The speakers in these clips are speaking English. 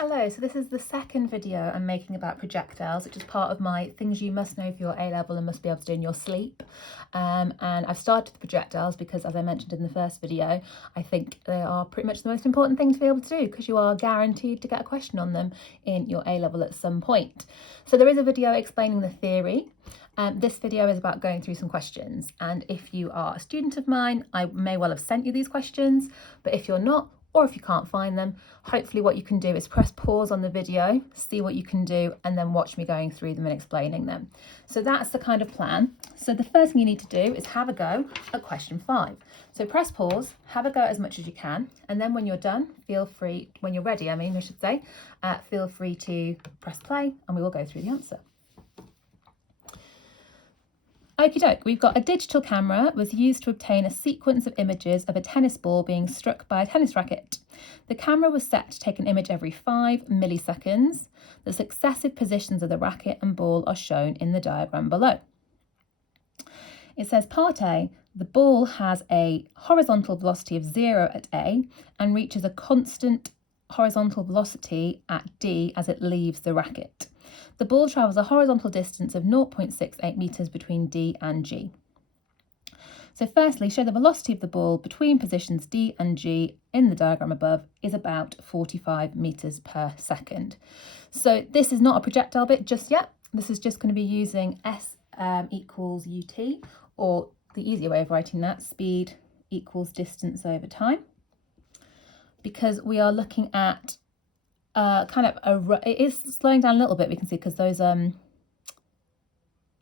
Hello, so this is the second video I'm making about projectiles, which is part of my things you must know for your A-level and must be able to do in your sleep. And I've started the projectiles because, as I mentioned in the first video, I think they are pretty much the most important thing to be able to do because you are guaranteed to get a question on them in your A-level at some point. So there is a video explaining the theory. This video is about going through some questions, and if you are a student of mine, I may well have sent you these questions, but if you're not, or if you can't find them, hopefully what you can do is press pause on the video, see what you can do, and then watch me going through them and explaining them. So that's the kind of plan. So the first thing you need to do is have a go at question 5. So press pause, have a go as much as you can, and then when you're done, feel free, when you're ready, I should say, feel free to press play and we will go through the answer. Okie doke, we've got a digital camera was used to obtain a sequence of images of a tennis ball being struck by a tennis racket. The camera was set to take an image every 5 milliseconds. The successive positions of the racket and ball are shown in the diagram below. It says part A, the ball has a horizontal velocity of 0 at A and reaches a constant horizontal velocity at D as it leaves the racket. The ball travels a horizontal distance of 0.68 metres between D and G. So firstly, show the velocity of the ball between positions D and G in the diagram above is about 45 metres per second. So this is not a projectile bit just yet. This is just going to be using S equals UT, or the easier way of writing that, speed equals distance over time, because we are looking at it is slowing down a little bit, we can see, because those the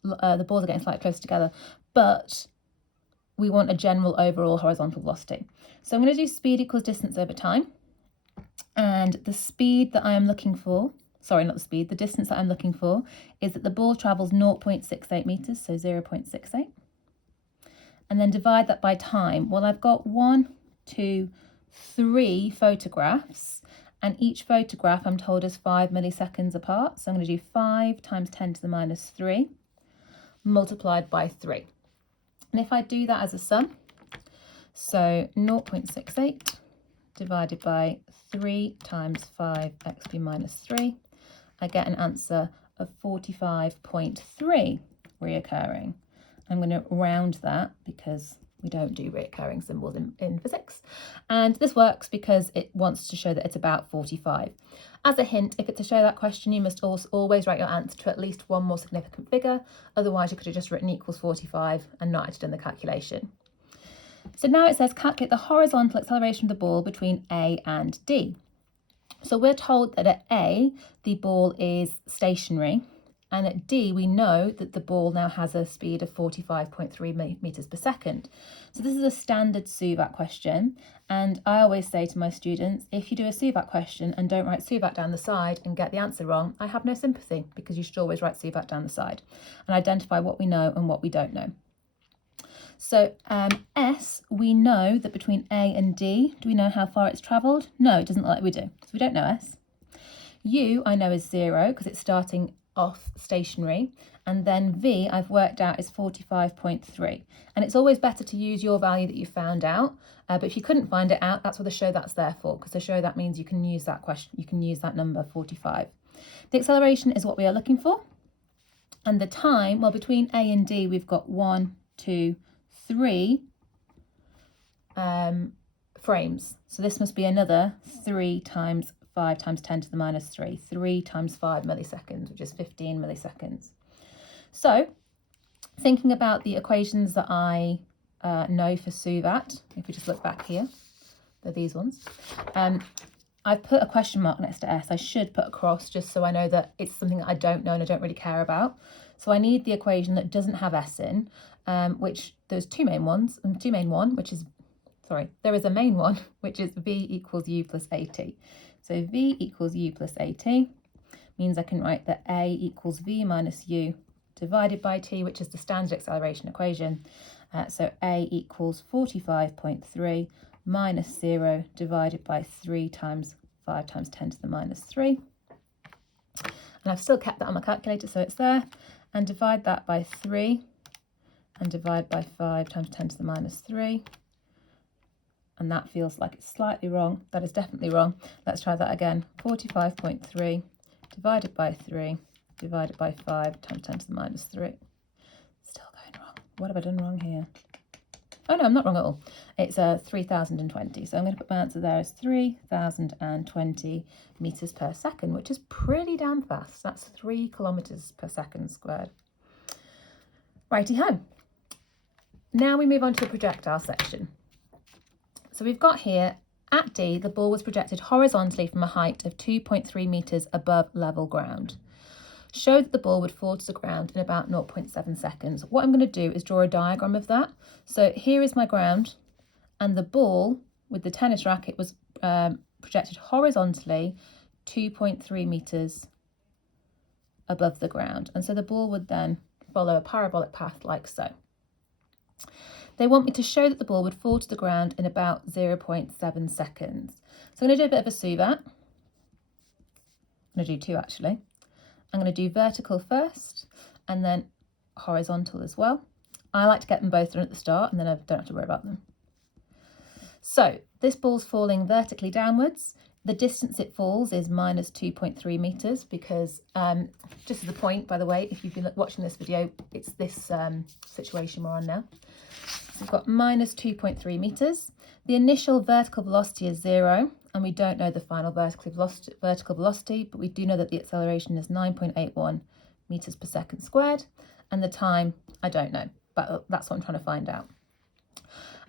balls are getting slightly closer together, but we want a general overall horizontal velocity. So I'm going to do speed equals distance over time, and the speed that I am looking for, the distance that I'm looking for is that the ball travels 0.68 metres, so 0.68, and then divide that by time. Well, I've got 1, 2, 3 photographs, and each photograph I'm told is 5 milliseconds apart. So I'm going to do 5 times 10 to the minus 3 multiplied by 3. And if I do that as a sum, so 0.68 divided by 3 times 5xp minus 3, I get an answer of 45.3 reoccurring. I'm going to round that because we don't do reoccurring symbols in physics. And this works because it wants to show that it's about 45. As a hint, if it's to show that question, you must always write your answer to at least one more significant figure. Otherwise, you could have just written equals 45 and not actually done the calculation. So now it says calculate the horizontal acceleration of the ball between A and D. So we're told that at A, the ball is stationary. And at D, we know that the ball now has a speed of 45.3 metres per second. So this is a standard SUVAT question. And I always say to my students, if you do a SUVAT question and don't write SUVAT down the side and get the answer wrong, I have no sympathy, because you should always write SUVAT down the side and identify what we know and what we don't know. So S, we know that between A and D, do we know how far it's travelled? No, it doesn't look like we do. So we don't know S. U, I know is 0 because it's starting off stationary, and then V I've worked out is 45.3, and it's always better to use your value that you found out, but if you couldn't find it out, that's what the show that's there for, because the show that means you can use that question, you can use that number 45. The acceleration is what we are looking for, and the time, well, between A and D we've got 1, 2, 3 frames, so this must be another 3 times 5 times 10 to the minus 3, 3 times 5 milliseconds, which is 15 milliseconds. So thinking about the equations that I know for SUVAT, if we just look back here, they're these ones. I've put a question mark next to S. I should put a cross just so I know that it's something that I don't know and I don't really care about. So I need the equation that doesn't have S in, which there's there is a main one, which is V equals U plus AT. So V equals U plus AT means I can write that A equals V minus U divided by T, which is the standard acceleration equation. So A equals 45.3 minus 0 divided by 3 times 5 times 10 to the minus 3. And I've still kept that on my calculator, so it's there. And divide that by 3 and divide by 5 times 10 to the minus 3. and that feels like it's slightly wrong. That is definitely wrong. Let's try that again. 45.3 divided by 3 divided by 5 times 10 to the minus 3. Still going wrong. What have I done wrong here? Oh no, I'm not wrong at all. It's 3020. So I'm going to put my answer there as 3020 meters per second, which is pretty damn fast. That's 3 kilometers per second squared. Righty ho. Now we move on to the projectile section. So we've got here, at D, the ball was projected horizontally from a height of 2.3 meters above level ground. Show that the ball would fall to the ground in about 0.7 seconds. What I'm going to do is draw a diagram of that. So here is my ground, and the ball with the tennis racket was projected horizontally 2.3 meters above the ground. And so the ball would then follow a parabolic path like so. They want me to show that the ball would fall to the ground in about 0.7 seconds. So I'm going to do a bit of a suvat. I'm going to do two actually. I'm going to do vertical first and then horizontal as well. I like to get them both done at the start and then I don't have to worry about them. So this ball's falling vertically downwards. The distance it falls is minus 2.3 meters because, just as a point, by the way, if you've been watching this video, it's this situation we're on now. So we've got minus 2.3 meters. The initial vertical velocity is 0, and we don't know the final vertical velocity, but we do know that the acceleration is 9.81 meters per second squared, and the time, I don't know, but that's what I'm trying to find out.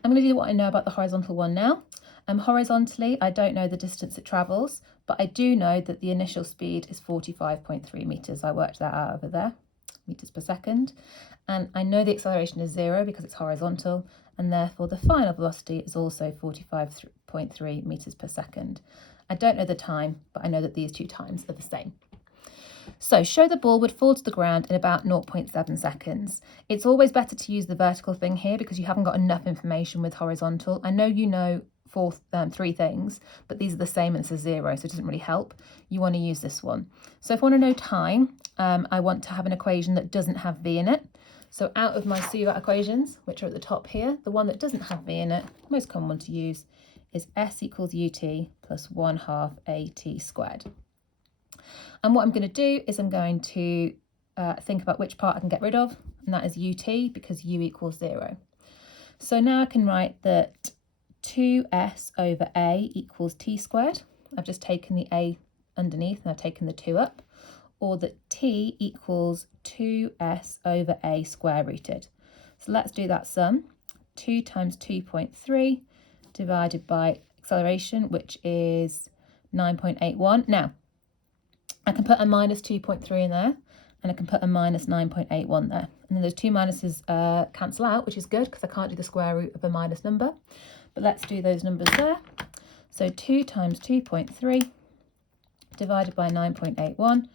I'm going to do what I know about the horizontal one now. Horizontally, I don't know the distance it travels, but I do know that the initial speed is 45.3 meters. I worked that out over there, meters per second. And I know the acceleration is 0 because it's horizontal, and therefore the final velocity is also 45.3 meters per second. I don't know the time, but I know that these two times are the same. So show the ball would fall to the ground in about 0.7 seconds. It's always better to use the vertical thing here because you haven't got enough information with horizontal. I know you know three things, but these are the same and it's a 0, so it doesn't really help. You want to use this one. So if I want to know time, I want to have an equation that doesn't have v in it. So out of my suvat equations, which are at the top here, the one that doesn't have v in it, most common one to use, is s equals ut plus 1/2 at squared. And what I'm going to do is I'm going to think about which part I can get rid of, and that is ut because u equals 0. So now I can write that 2s over a equals t squared. I've just taken the a underneath and I've taken the 2 up, or that t equals 2s over a square rooted. So let's do that sum. 2 times 2.3 divided by acceleration, which is 9.81. Now, I can put a minus 2.3 in there, and I can put a minus 9.81 there. And then those two minuses cancel out, which is good because I can't do the square root of a minus number. But let's do those numbers there. So 2 times 2.3 divided by 9.81.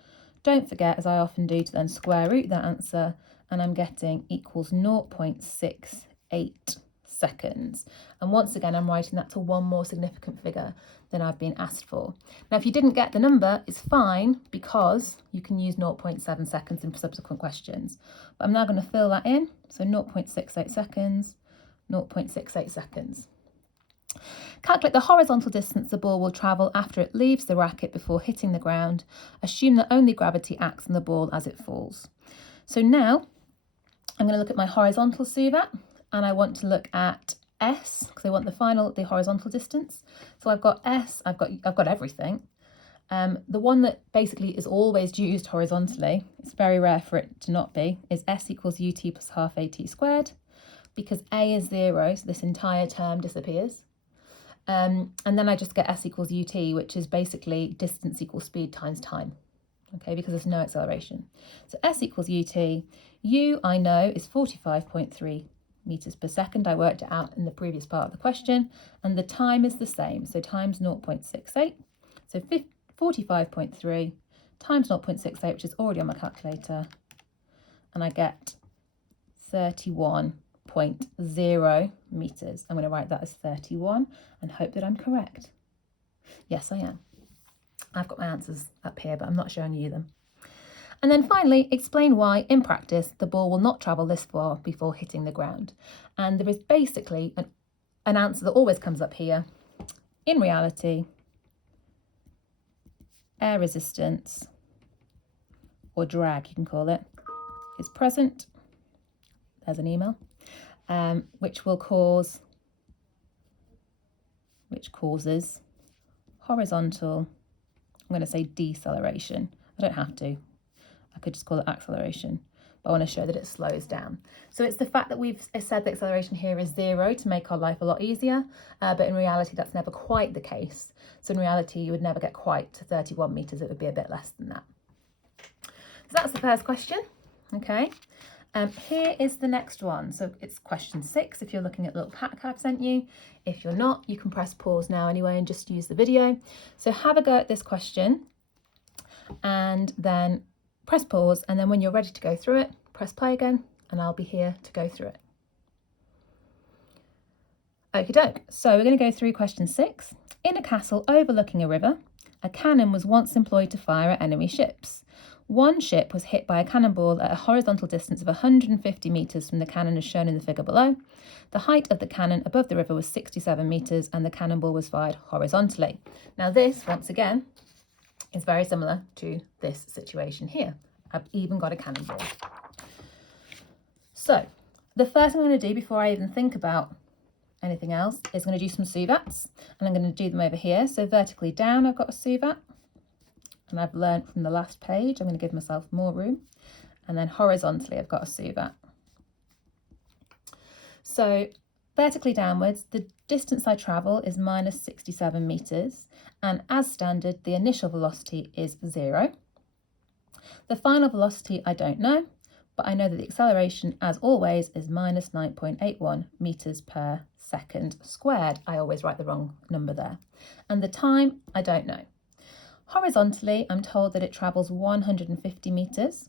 Don't forget, as I often do, to then square root that answer, and I'm getting equals 0.68 seconds. And once again, I'm writing that to one more significant figure than I've been asked for. Now, if you didn't get the number, it's fine because you can use 0.7 seconds in subsequent questions. But I'm now going to fill that in. So 0.68 seconds, 0.68 seconds. Calculate the horizontal distance the ball will travel after it leaves the racket before hitting the ground. Assume that only gravity acts on the ball as it falls. So now I'm going to look at my horizontal suvat, and I want to look at s because I want the horizontal distance. So I've got s, I've got everything. The one that basically is always used horizontally, it's very rare for it to not be, is s equals ut plus 1/2 at squared, because a is 0, so this entire term disappears. And then I just get s equals ut, which is basically distance equals speed times time, okay, because there's no acceleration. So s equals ut, u I know is 45.3 meters per second. I worked it out in the previous part of the question, and the time is the same, so times 0.68. So 45.3 times 0.68, which is already on my calculator, and I get 31.0 meters. I'm going to write that as 31 and hope that I'm correct. Yes, I am. I've got my answers up here, but I'm not showing you them. And then finally, explain why, in practice, the ball will not travel this far before hitting the ground. And there is basically an answer that always comes up here. In reality, air resistance, or drag you can call it, is present. There's an email, which causes horizontal, I'm going to say deceleration. I don't have to. I could just call it acceleration. But I want to show that it slows down. So it's the fact that we've said the acceleration here is 0 to make our life a lot easier, but in reality that's never quite the case. So in reality you would never get quite to 31 meters, it would be a bit less than that. So that's the first question, okay. Here is the next one. So it's question 6 if you're looking at the little pack I've sent you. If you're not, you can press pause now anyway and just use the video. So have a go at this question and then press pause, and then when you're ready to go through it, press play again and I'll be here to go through it. Okie doke, so we're going to go through question 6. In a castle overlooking a river, a cannon was once employed to fire at enemy ships. One ship was hit by a cannonball at a horizontal distance of 150 metres from the cannon as shown in the figure below. The height of the cannon above the river was 67 metres and the cannonball was fired horizontally. Now this, once again, is very similar to this situation here. I've even got a cannonball. So the first thing I'm going to do before I even think about anything else is I'm going to do some suvats, and I'm going to do them over here. So vertically down I've got a suvat, and I've learnt from the last page I'm going to give myself more room, and then horizontally I've got a suvat. So vertically downwards, the distance I travel is minus 67 metres, and as standard the initial velocity is 0. The final velocity I don't know, but I know that the acceleration as always is minus 9.81 metres per second squared. I always write the wrong number there. And the time I don't know. Horizontally I'm told that it travels 150 metres.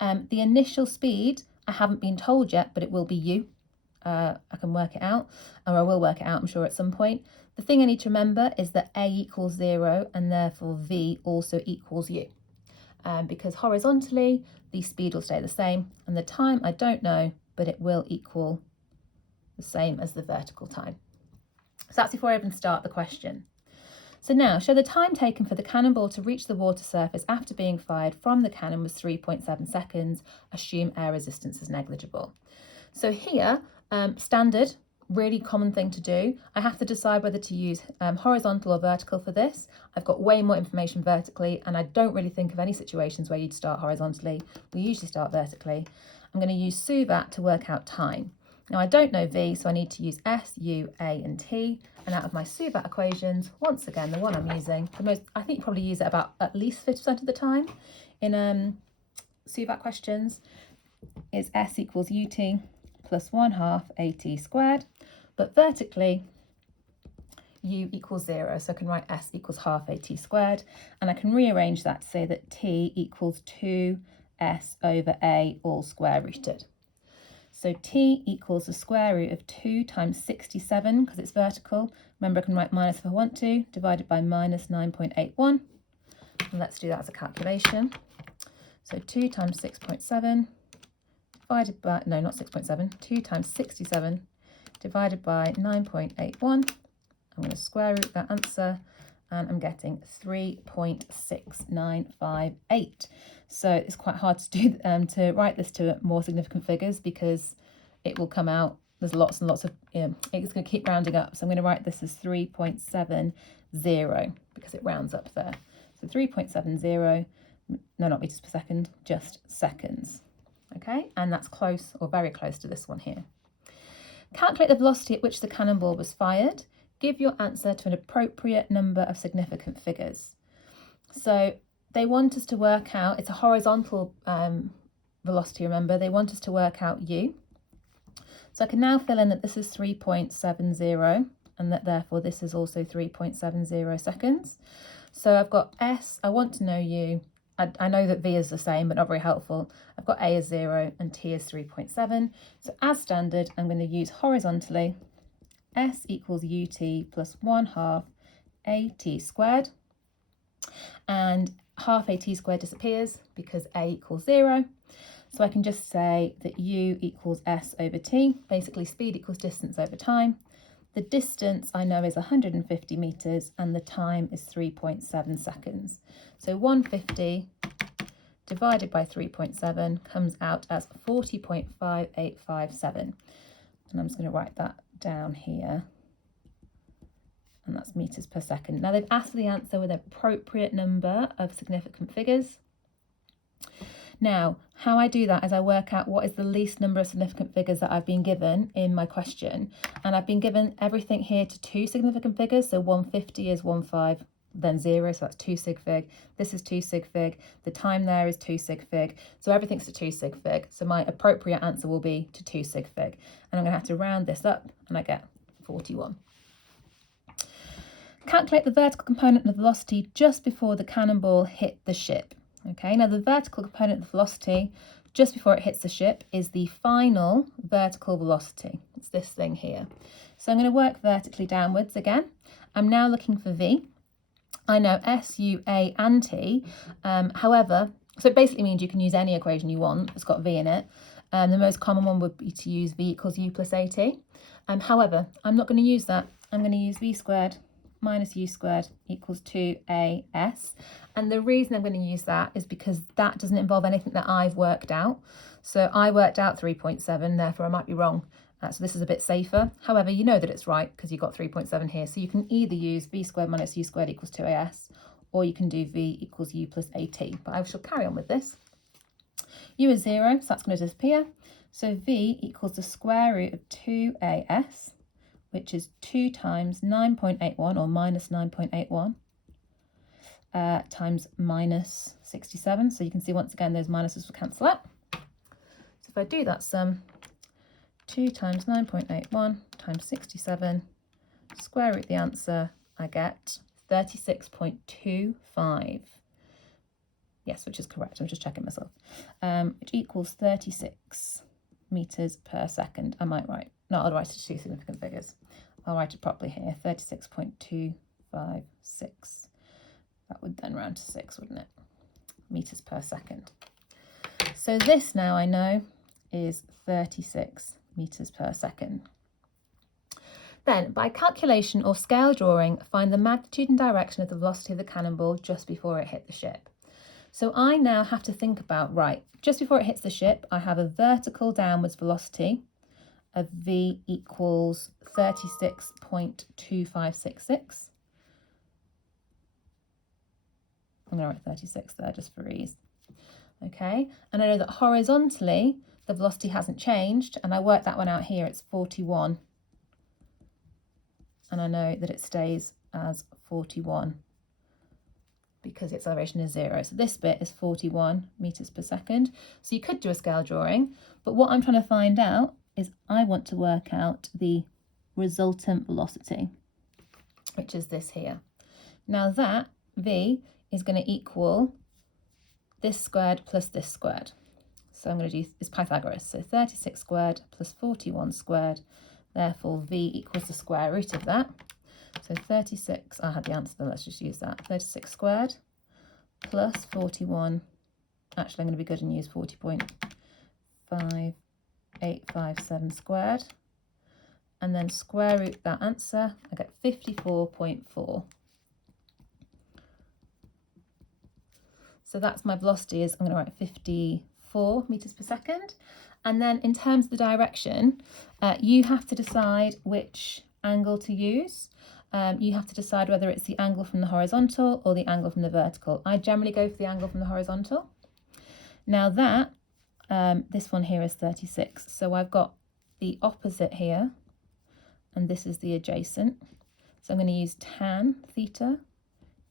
The initial speed I haven't been told yet, but it will be u. I can work it out, or I will work it out I'm sure at some point. The thing I need to remember is that a equals 0 and therefore v also equals u. Because horizontally the speed will stay the same and the time I don't know, but it will equal the same as the vertical time. So that's before I even start the question. So now, show the time taken for the cannonball to reach the water surface after being fired from the cannon was 3.7 seconds. Assume air resistance is negligible. So here, standard, really common thing to do. I have to decide whether to use horizontal or vertical for this. I've got way more information vertically, and I don't really think of any situations where you'd start horizontally. We usually start vertically. I'm going to use suvat to work out time. Now I don't know v, so I need to use s, u, a and t, and out of my suvat equations, once again the one I'm using, I think you probably use it about at least 50% of the time in suvat questions, is s equals ut plus 1/2 at squared, but vertically u equals 0, so I can write s equals half at squared, and I can rearrange that to say that t equals 2s over a all square rooted. So t equals the square root of 2 times 67, because it's vertical. Remember, I can write minus if I want to, divided by minus 9.81. And let's do that as a calculation. So 2 times 6.7 divided by, no, not 6.7, 2 times 67 divided by 9.81. I'm going to square root that answer, and I'm getting 3.6958. So it's quite hard to do to write this to more significant figures because it will come out, there's lots and lots of, it's going to keep rounding up. So I'm going to write this as 3.70 because it rounds up there. So 3.70, no, not meters per second, just seconds. Okay, and that's close or very close to this one here. Calculate the velocity at which the cannonball was fired. Give your answer to an appropriate number of significant figures. So they want us to work out, it's a horizontal velocity, remember, they want us to work out u. So I can now fill in that this is 3.70 and that therefore this is also 3.70 seconds. So I've got s, I want to know u. I know that v is the same, but not very helpful. I've got a as 0 and t is 3.7. So as standard, I'm going to use horizontally s equals ut plus 1/2 at squared. And half at squared disappears because a equals 0. So I can just say that u equals s over t, basically speed equals distance over time. The distance I know is 150 meters and the time is 3.7 seconds. So 150 divided by 3.7 comes out as 40.5857. And I'm just going to write that down here. And that's meters per second. Now they've asked for the answer with an appropriate number of significant figures. Now, how I do that is I work out what is the least number of significant figures that I've been given in my question. And I've been given everything here to 2 significant figures. So 150 is 15, then 0, so that's 2 sig fig. This is 2 sig fig. The time there is 2 sig fig. So everything's to 2 sig fig. So my appropriate answer will be to 2 sig fig. And I'm going to have to round this up and I get 41. Calculate the vertical component of the velocity just before the cannonball hit the ship. Okay, now the vertical component of the velocity just before it hits the ship is the final vertical velocity. It's this thing here. So I'm going to work vertically downwards again. I'm now looking for V. I know S, U, A and T. However, so it basically means you can use any equation you want that's got V in it. The most common one would be to use V equals U plus AT. However, I'm not going to use that. I'm going to use V squared minus U squared equals 2AS. And the reason I'm going to use that is because that doesn't involve anything that I've worked out. So I worked out 3.7, therefore I might be wrong. So this is a bit safer. However, you know that it's right because you've got 3.7 here. So you can either use V squared minus U squared equals 2AS, or you can do V equals U plus AT. But I shall carry on with this. U is 0, so that's going to disappear. So V equals the square root of 2AS, which is 2 times 9.81 or minus 9.81 times minus 67. So you can see once again those minuses will cancel out. So if I do that sum, 2 times 9.81 times 67, square root the answer, I get 36.25. Yes, which is correct. I'm just checking myself. Which equals 36 meters per second. I might write, no, I'll write it to 2 significant figures. I'll write it properly here, 36.256. That would then round to 6, wouldn't it? Meters per second. So this now I know is 36 meters per second. Then, by calculation or scale drawing, find the magnitude and direction of the velocity of the cannonball just before it hit the ship. So I now have to think about, right, just before it hits the ship, I have a vertical downwards velocity of V equals 36.2566. I'm going to write 36 there just for ease. Okay, and I know that horizontally, the velocity hasn't changed, and I worked that one out here, it's 41. And I know that it stays as 41 because its elevation is 0. So this bit is 41 meters per second. So you could do a scale drawing, but what I'm trying to find out is I want to work out the resultant velocity, which is this here. Now that V is going to equal this squared plus this squared. So I'm going to do this Pythagoras. So 36 squared plus 41 squared. Therefore, V equals the square root of that. So 36, I had the answer, then let's just use that. 36 squared plus 41. Actually, I'm going to be good and use 40.5857 squared. And then square root that answer, I get 54.4. So that's my velocity is, I'm going to write 54 meters per second. And then in terms of the direction, you have to decide which angle to use. You have to decide whether it's the angle from the horizontal or the angle from the vertical. I generally go for the angle from the horizontal. Now that, this one here is 36. So I've got the opposite here, and this is the adjacent. So I'm going to use tan theta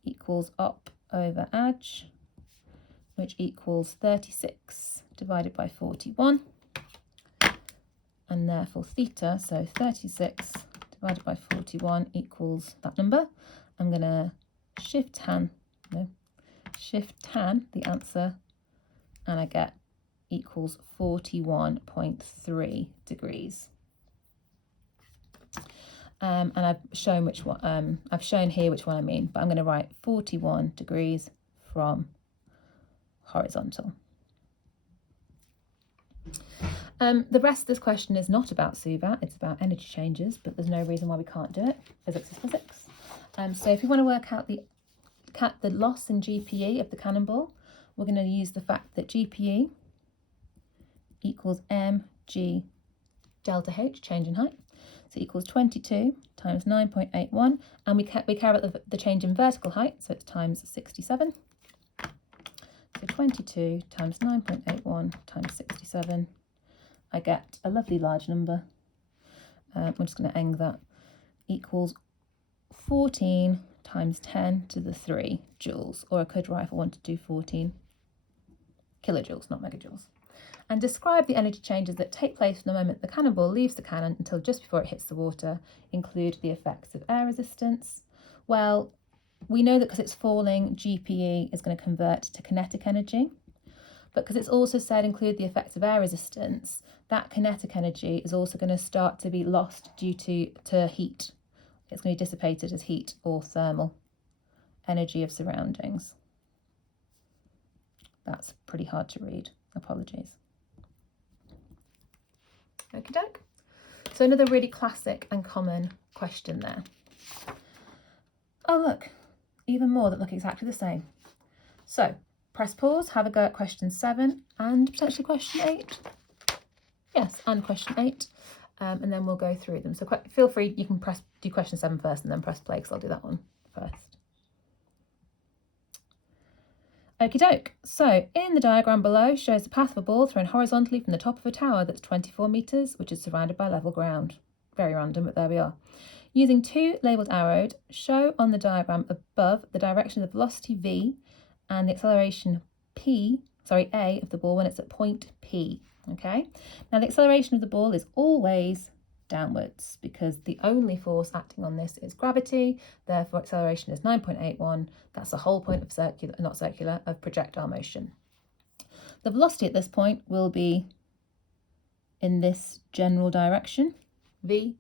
equals op over adj, which equals 36 divided by 41. And therefore theta, so 36 divided by 41 equals that number. I'm going to shift tan the answer, and I get equals 41.3 degrees. And I've shown which one, I've shown here which one I mean, but I'm going to write 41 degrees from horizontal. The rest of this question is not about SUVAT, it's about energy changes, but there's no reason why we can't do it. Physics is physics. So if we want to work out the loss in GPE of the Cannonball, we're going to use the fact that GPE equals mg delta h, change in height. So equals 22 times 9.81, and we care about the change in vertical height, so it's times 67. So 22 times 9.81 times 67. I get a lovely large number. I'm just going to end that. Equals 14 times 10 to the 3 joules, or I could write, if I wanted to do 14 kilojoules, not megajoules. And describe the energy changes that take place from the moment the cannonball leaves the cannon until just before it hits the water. Include the effects of air resistance. Well, we know that because it's falling, GPE is going to convert to kinetic energy. But because it's also said include the effects of air resistance, that kinetic energy is also going to start to be lost due to heat. It's going to be dissipated as heat or thermal energy of surroundings. That's pretty hard to read. Apologies. Okie doke. So another really classic and common question there. Oh look, even more that look exactly the same. So press pause, have a go at question 7 and potentially question 8. Yes, and question 8. And then we'll go through them. So feel free, you can do question 7 first and then press play, because I'll do that one first. Okie doke. So in the diagram below shows the path of a ball thrown horizontally from the top of a tower that's 24 metres, which is surrounded by level ground. Very random, but there we are. Using 2 labelled arrowed, show on the diagram above the direction of the velocity v and the acceleration a of the ball when it's at point P. Okay. Now the acceleration of the ball is always downwards because the only force acting on this is gravity. Therefore, acceleration is 9.81. That's the whole point of projectile motion. The velocity at this point will be in this general direction, v,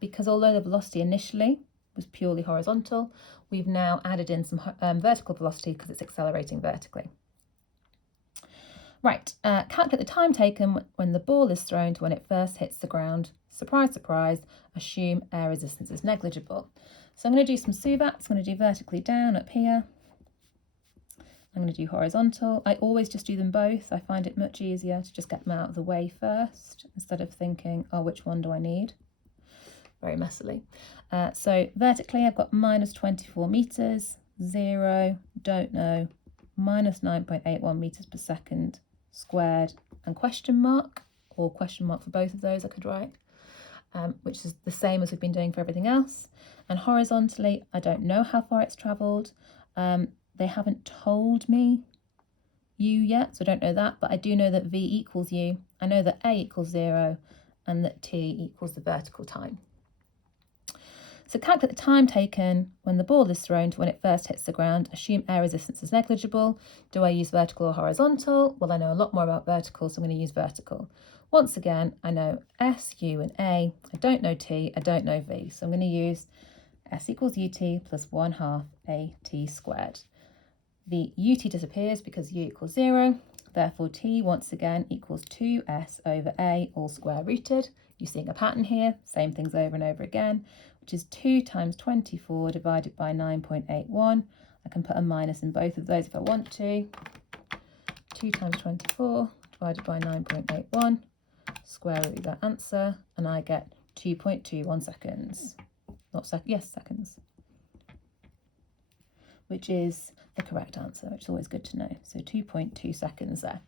because although the velocity initially was purely horizontal, we've now added in some vertical velocity because it's accelerating vertically. Right, calculate the time taken when the ball is thrown to when it first hits the ground. Surprise, surprise, assume air resistance is negligible. So I'm going to do some SUVATs. I'm going to do vertically down up here. I'm going to do horizontal. I always just do them both. I find it much easier to just get them out of the way first instead of thinking, oh, which one do I need? Very messily. So vertically, I've got minus 24 metres, 0, don't know, minus 9.81 metres per second squared, and question mark, or question mark for both of those I could write, which is the same as we've been doing for everything else. And horizontally, I don't know how far it's travelled. They haven't told me u yet, so I don't know that, but I do know that v equals u. I know that a equals 0 and that t equals the vertical time. So calculate the time taken when the ball is thrown to when it first hits the ground. Assume air resistance is negligible. Do I use vertical or horizontal? Well, I know a lot more about vertical, so I'm going to use vertical. Once again, I know S, U and A. I don't know T, I don't know V. So I'm going to use S equals UT plus 1/2 AT squared. The UT disappears because U equals 0. Therefore, T once again equals 2S over A, all square rooted. You're seeing a pattern here, same things over and over again, which is 2 times 24 divided by 9.81. I can put a minus in both of those if I want to. 2 times 24 divided by 9.81, square root that answer, and I get 2.21 seconds. Seconds. Which is the correct answer, which is always good to know. So 2.2 seconds there.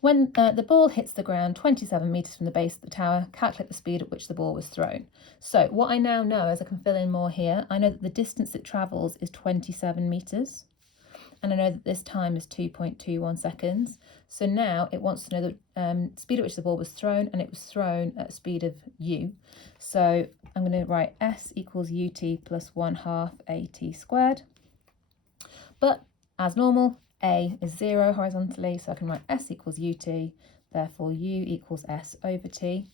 When the ball hits the ground 27 metres from the base of the tower, calculate the speed at which the ball was thrown. So what I now know, as I can fill in more here, I know that the distance it travels is 27 metres. And I know that this time is 2.21 seconds. So now it wants to know the speed at which the ball was thrown, and it was thrown at a speed of u. So I'm going to write S equals UT plus 1/2 AT squared. But as normal, A is 0 horizontally, so I can write S equals UT, therefore U equals S over T,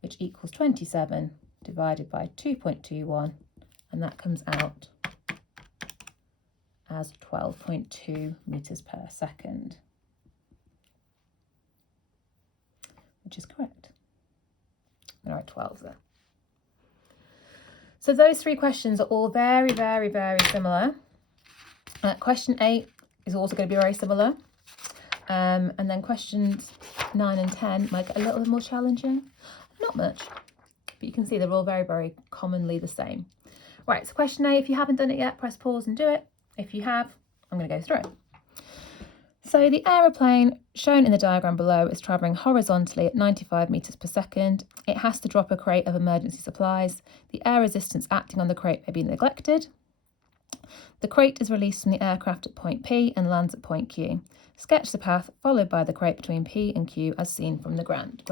which equals 27 divided by 2.21, and that comes out as 12.2 metres per second. which is correct. I'm going to write 12 there. So those 3 questions are all very, very, very similar. Question 8 is also going to be very similar. And then questions 9 and 10 might get a little bit more challenging. Not much, but you can see they're all very, very commonly the same. Right, so question 8, if you haven't done it yet, press pause and do it. If you have, I'm going to go through it. So the aeroplane shown in the diagram below is travelling horizontally at 95 metres per second. It has to drop a crate of emergency supplies. The air resistance acting on the crate may be neglected. The crate is released from the aircraft at point P and lands at point Q. Sketch the path followed by the crate between P and Q as seen from the ground.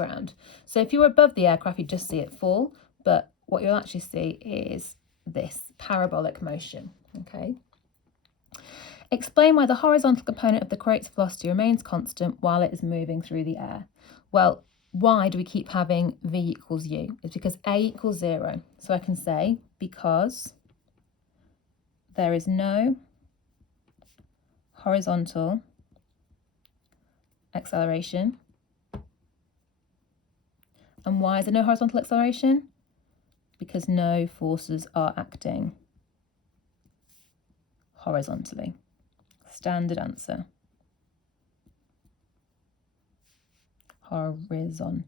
So if you were above the aircraft, you'd just see it fall, but what you'll actually see is this parabolic motion, okay? Explain why the horizontal component of the crate's velocity remains constant while it is moving through the air. Well, why do we keep having V equals U? It's because A equals 0. So I can say because there is no horizontal acceleration. And why is there no horizontal acceleration? Because no forces are acting horizontally. Standard answer. Horizontally.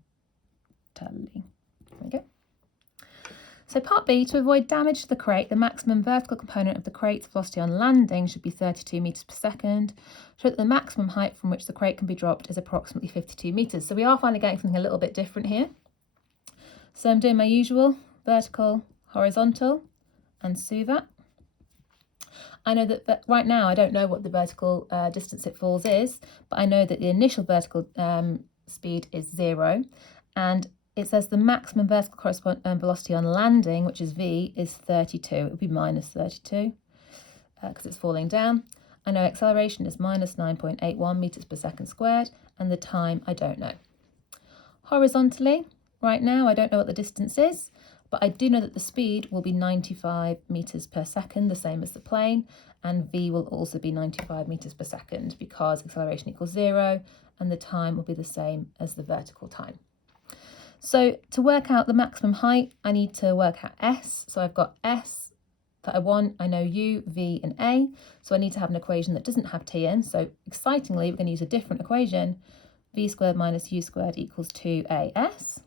There we go. So part B, to avoid damage to the crate, the maximum vertical component of the crate's velocity on landing should be 32 metres per second. So that the maximum height from which the crate can be dropped is approximately 52 metres. So we are finally getting something a little bit different here. So I'm doing my usual vertical, horizontal, and sue that. I know that right now I don't know what the vertical distance it falls is, but I know that the initial vertical speed is 0, and it says the maximum vertical velocity on landing, which is V, is 32. It would be minus 32 because it's falling down. I know acceleration is minus 9.81 metres per second squared, and the time I don't know. Horizontally, right now I don't know what the distance is, but I do know that the speed will be 95 metres per second, the same as the plane, and V will also be 95 metres per second because acceleration equals 0, and the time will be the same as the vertical time. So to work out the maximum height, I need to work out S. So I've got S that I want, I know U, V and A. So I need to have an equation that doesn't have T in. So excitingly, we're going to use a different equation. V squared minus U squared equals 2AS.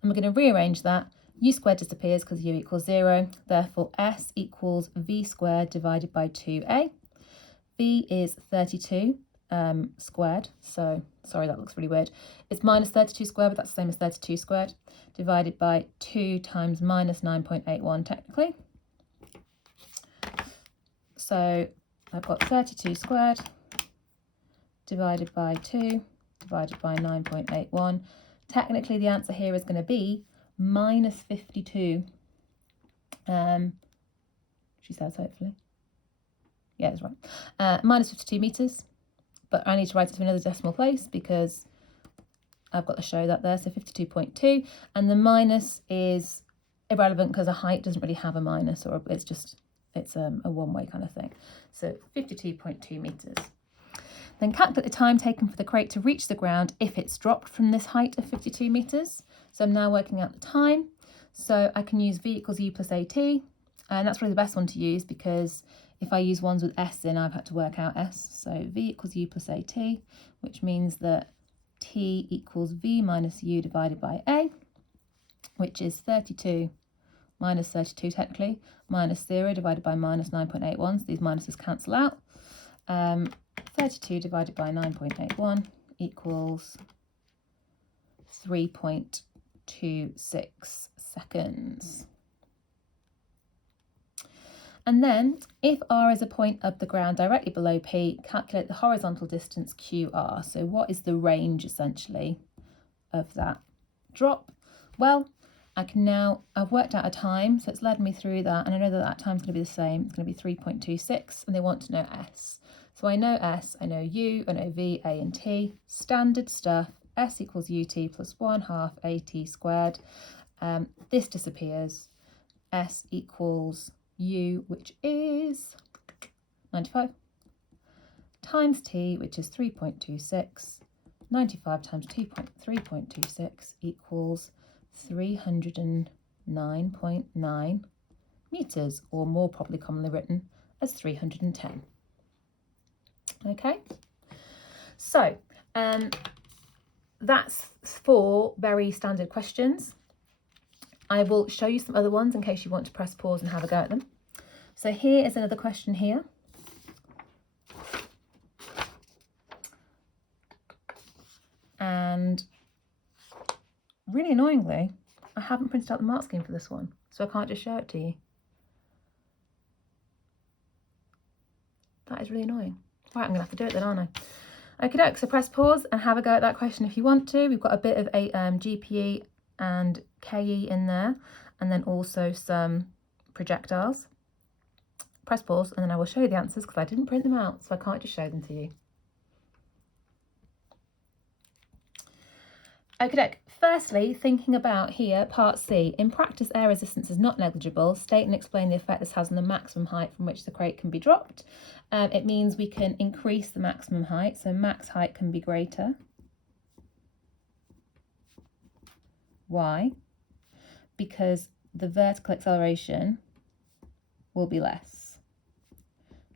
And we're going to rearrange that. U squared disappears because U equals 0. Therefore, S equals V squared divided by 2A. V is 32 squared. So, sorry, that looks really weird. It's minus 32 squared, but that's the same as 32 squared, divided by 2 times minus 9.81 technically. So I've got 32 squared divided by 2 divided by 9.81. Technically, the answer here is going to be minus 52. She says, hopefully. Yeah, that's right. Minus 52 metres. But I need to write it to another decimal place because I've got to show that there. So 52.2. And the minus is irrelevant because a height doesn't really have a minus, or it's a one-way kind of thing. So 52.2 metres. Then calculate the time taken for the crate to reach the ground if it's dropped from this height of 52 metres. So I'm now working out the time. So I can use V equals U plus AT, and that's really the best one to use because if I use ones with S in, I've had to work out S. So V equals U plus AT, which means that T equals V minus U divided by A, which is 32 minus 32 technically, minus 0 divided by minus 9.81. So these minuses cancel out. 32 divided by 9.81 equals 3.26 seconds. And then, if R is a point of the ground directly below P, calculate the horizontal distance QR. So what is the range, essentially, of that drop? Well, I've worked out a time, so it's led me through that, and I know that that time's going to be the same. It's going to be 3.26, and they want to know S. So I know S, I know U, I know V, A and T. Standard stuff. S equals UT plus 1/2 AT squared. This disappears. S equals U, which is 95, times T, which is 3.26, 95 times 3.26 equals 309.9 meters, or more properly commonly written as 310. Okay, so that's 4 very standard questions. I will show you some other ones in case you want to press pause and have a go at them. So here is another question here. And really annoyingly, I haven't printed out the mark scheme for this one, so I can't just show it to you. That is really annoying. Right, I'm going to have to do it then, aren't I? Okay, so press pause and have a go at that question if you want to. We've got a bit of a GPE and KE in there, and then also some projectiles. Press pause and then I will show you the answers because I didn't print them out, so I can't just show them to you. Okay, firstly, thinking about here, part C. In practice, air resistance is not negligible. State and explain the effect this has on the maximum height from which the crate can be dropped. It means we can increase the maximum height, so max height can be greater. Why? Because the vertical acceleration will be less.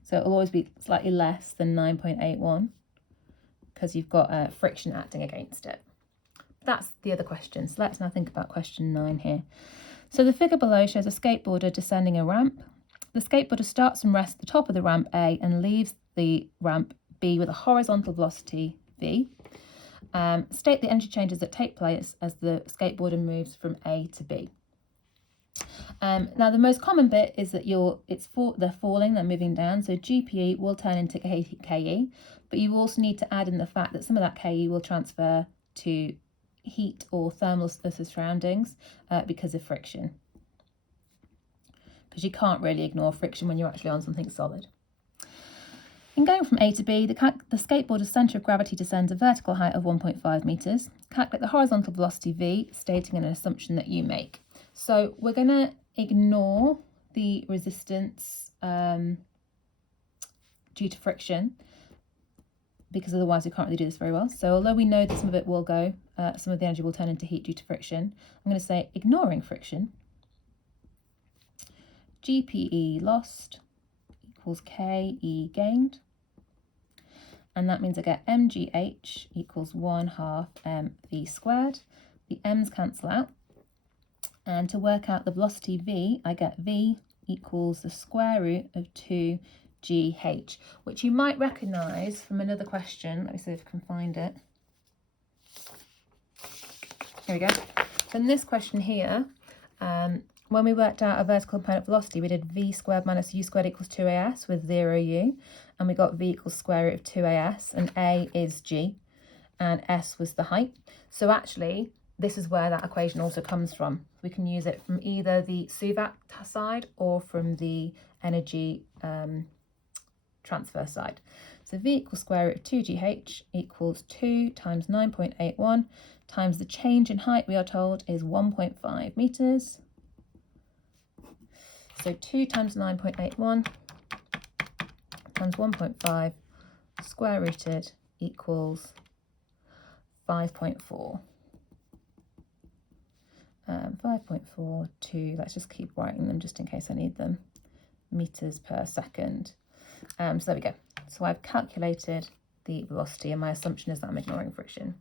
So it will always be slightly less than 9.81 because you've got friction acting against it. That's the other question. So let's now think about question 9 here. So the figure below shows a skateboarder descending a ramp. The skateboarder starts and rests at the top of the ramp A and leaves the ramp B with a horizontal velocity V. State the energy changes that take place as the skateboarder moves from A to B. Now the most common bit is that they're falling, they're moving down, so GPE will turn into KE, but you also need to add in the fact that some of that KE will transfer to heat or thermal surroundings because of friction. Because you can't really ignore friction when you're actually on something solid. In going from A to B, the skateboarder's centre of gravity descends a vertical height of 1.5 metres. Calculate the horizontal velocity V, stating an assumption that you make. So we're going to ignore the resistance due to friction, because otherwise we can't really do this very well. So although we know that some of it will go, some of the energy will turn into heat due to friction, I'm going to say ignoring friction, GPE lost equals KE gained. And that means I get mgh equals 1/2 mv squared. The m's cancel out. And to work out the velocity v, I get v equals the square root of 2gh, which you might recognise from another question. Let me see if I can find it. Here we go. So in this question here, when we worked out a vertical component velocity, we did v squared minus u squared equals 2as with 0u, and we got v equals square root of 2as, and a is g, and s was the height. So actually, this is where that equation also comes from. We can use it from either the Suvat side or from the energy transfer side. So v equals square root of 2gh equals 2 times 9.81 times the change in height we are told is 1.5 metres. So 2 times 9.81 times 1.5 square rooted equals 5.4. 5.42, let's just keep writing them just in case I need them, meters per second. So there we go. So I've calculated the velocity and my assumption is that I'm ignoring friction.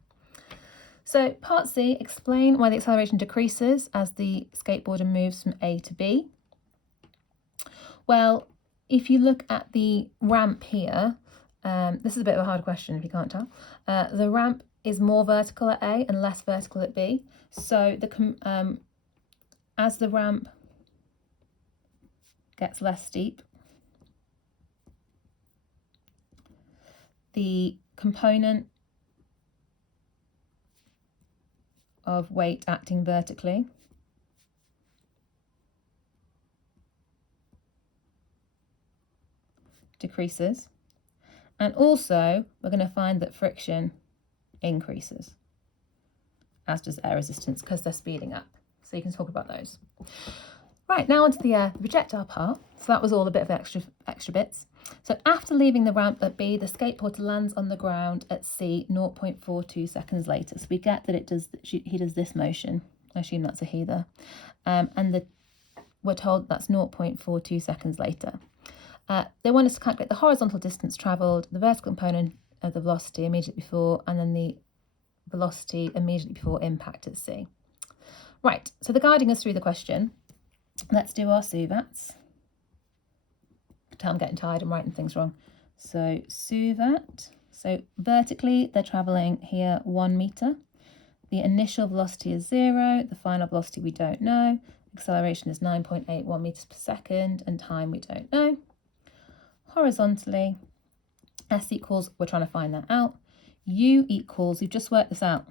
So part C, explain why the acceleration decreases as the skateboarder moves from A to B. Well, if you look at the ramp here, this is a bit of a hard question if you can't tell. The ramp is more vertical at A and less vertical at B. So as the ramp gets less steep, the component of weight acting vertically decreases, and also we're going to find that friction increases, as does air resistance, because they're speeding up. So you can talk about those. Right, now onto the projectile part. So that was all a bit of extra bits. So after leaving the ramp at B, the skateboarder lands on the ground at C 0.42 seconds later. So we get that he does this motion. I assume that's a he there. We're told that's 0.42 seconds later. They want us to calculate the horizontal distance travelled, the vertical component of the velocity immediately before, and then the velocity immediately before impact at C. Right, so they're guiding us through the question. Let's do our SUVATs. I'm getting tired, I'm writing things wrong. So SUVAT, so vertically they're travelling here 1 metre. The initial velocity is 0, the final velocity we don't know. Acceleration is 9.81 metres per second, and time we don't know. Horizontally, S equals, we're trying to find that out. U equals, we've just worked this out,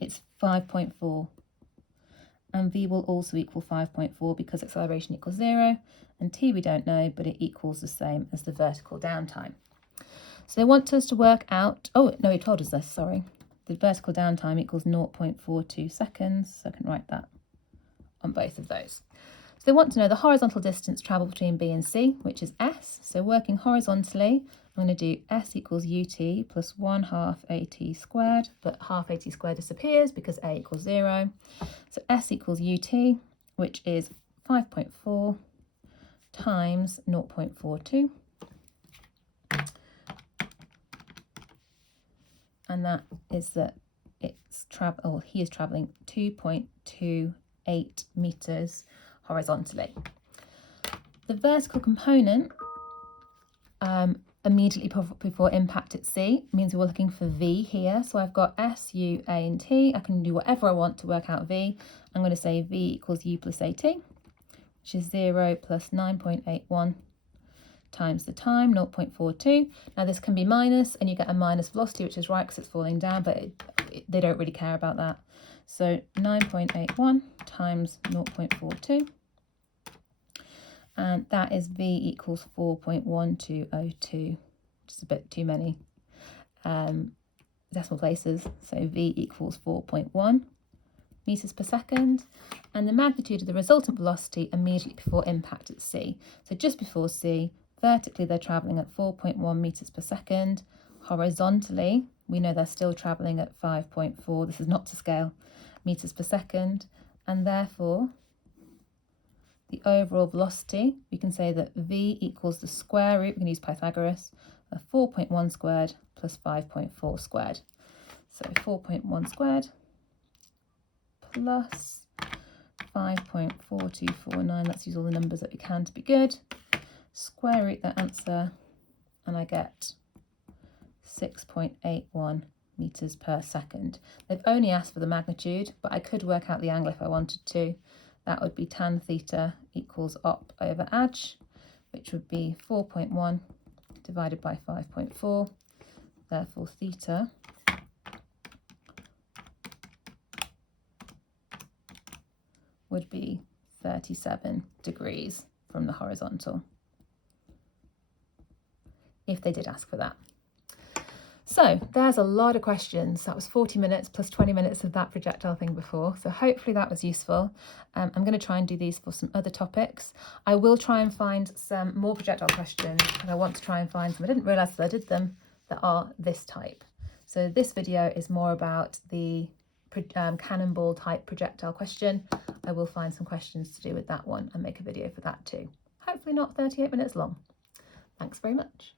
it's 5.4. And V will also equal 5.4 because acceleration equals 0, and T we don't know, but it equals the same as the vertical downtime. So they want us to work out, oh no, he told us this, sorry. The vertical downtime equals 0.42 seconds, so I can write that on both of those. So they want to know the horizontal distance travelled between B and C, which is S. So working horizontally, I'm going to do S equals UT plus 1/2 AT squared, but half AT squared disappears because A equals 0. So S equals UT, which is 5.4 times 0.42. And that is that he is travelling 2.28 metres horizontally. The vertical component immediately before impact at C means we're looking for V here. So I've got S, U, A and T. I can do whatever I want to work out V. I'm going to say V equals U plus AT, which is 0 plus 9.81 times the time, 0.42. Now this can be minus and you get a minus velocity, which is right because it's falling down, but they don't really care about that. So 9.81 times 0.42. And that is V equals 4.1202, which is a bit too many decimal places. So V equals 4.1 metres per second. And the magnitude of the resultant velocity immediately before impact at C. So just before C, vertically they're travelling at 4.1 metres per second. Horizontally, we know they're still travelling at 5.4, this is not to scale, metres per second. And therefore, the overall velocity, we can say that V equals the square root, we can use Pythagoras, of 4.1 squared plus 5.4 squared. So 4.1 squared plus 5.4249, let's use all the numbers that we can to be good. Square root that answer, and I get 6.81 metres per second. They've only asked for the magnitude, but I could work out the angle if I wanted to. That would be tan theta equals op over ag, which would be 4.1 divided by 5.4. Therefore, theta would be 37 degrees from the horizontal, if they did ask for that. So there's a lot of questions. That was 40 minutes plus 20 minutes of that projectile thing before. So hopefully that was useful. I'm going to try and do these for some other topics. I will try and find some more projectile questions, and I want to try and find some. I didn't realise that I did them that are this type. So this video is more about the Cannonball type projectile question. I will find some questions to do with that one and make a video for that too. Hopefully not 38 minutes long. Thanks very much.